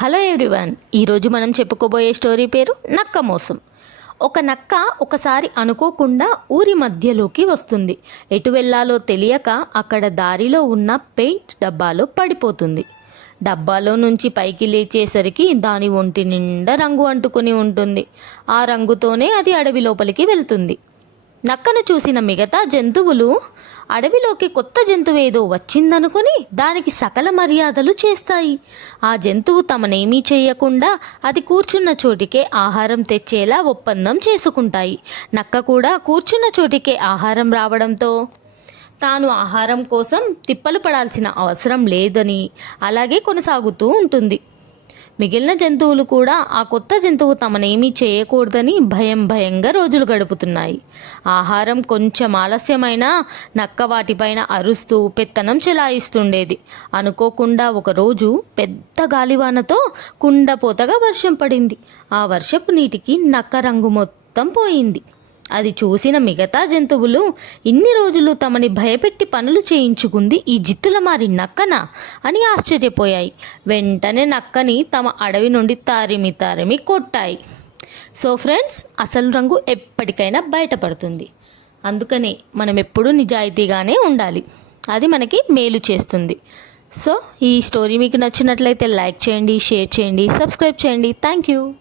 Hello everyone ఈరోజు మనం చెప్పుకోబోయే స్టోరీ పేరు నక్క మోసం. ఒక నక్క ఒకసారి అనుకోకుండా ఊరి మధ్యలోకి వస్తుంది. ఎటు వెళ్ళాలో తెలియక అక్కడ దారిలో ఉన్న పెయింట్ డబ్బాలో పడిపోతుంది. డబ్బాలో నుంచి పైకి లేచేసరికి దాని ఒంటి నిండా రంగు అంటుకుని ఉంటుంది. ఆ రంగుతోనే అది అడవి లోపలికి వెళ్తుంది. నక్కను చూసిన మిగతా జంతువులు అడవిలోకి కొత్త జంతువు ఏదో వచ్చిందనుకుని దానికి సకల మర్యాదలు చేస్తాయి. ఆ జంతువు తమనేమీ చేయకుండా అది కూర్చున్న చోటికే ఆహారం తెచ్చేలా ఒప్పందం చేసుకుంటాయి. నక్క కూడా కూర్చున్న చోటికే ఆహారం రావడంతో తాను ఆహారం కోసం తిప్పలు పడాల్సిన అవసరం లేదని అలాగే కొనసాగుతూ ఉంటుంది. మిగిలిన జంతువులు కూడా ఆ కొత్త జంతువు తమనేమీ చేయకూడదని భయం భయంగా రోజులు గడుపుతున్నాయి. ఆహారం కొంచెం ఆలస్యమైనా నక్క వాటిపైన అరుస్తూ పెత్తనం చెలాయిస్తుండేది. అనుకోకుండా ఒకరోజు పెద్ద గాలివానతో కుండపోతగా వర్షం పడింది. ఆ వర్షపు నీటికి నక్క రంగు మొత్తం పోయింది. అది చూసిన మిగతా జంతువులు ఇన్ని రోజులు తమని భయపెట్టి పనులు చేయించుకుంది ఈ జిత్తుల మారి నక్కనా అని ఆశ్చర్యపోయాయి. వెంటనే నక్కని తమ అడవి నుండి తారిమి తారిమి కొట్టాయి. సో ఫ్రెండ్స్ అసలు రంగు ఎప్పటికైనా బయటపడుతుంది. అందుకనే మనం ఎప్పుడూ నిజాయితీగానే ఉండాలి. అది మనకి మేలు చేస్తుంది. సో ఈ స్టోరీ మీకు నచ్చినట్లయితే లైక్ చేయండి షేర్ చేయండి సబ్స్క్రైబ్ చేయండి. Thank you.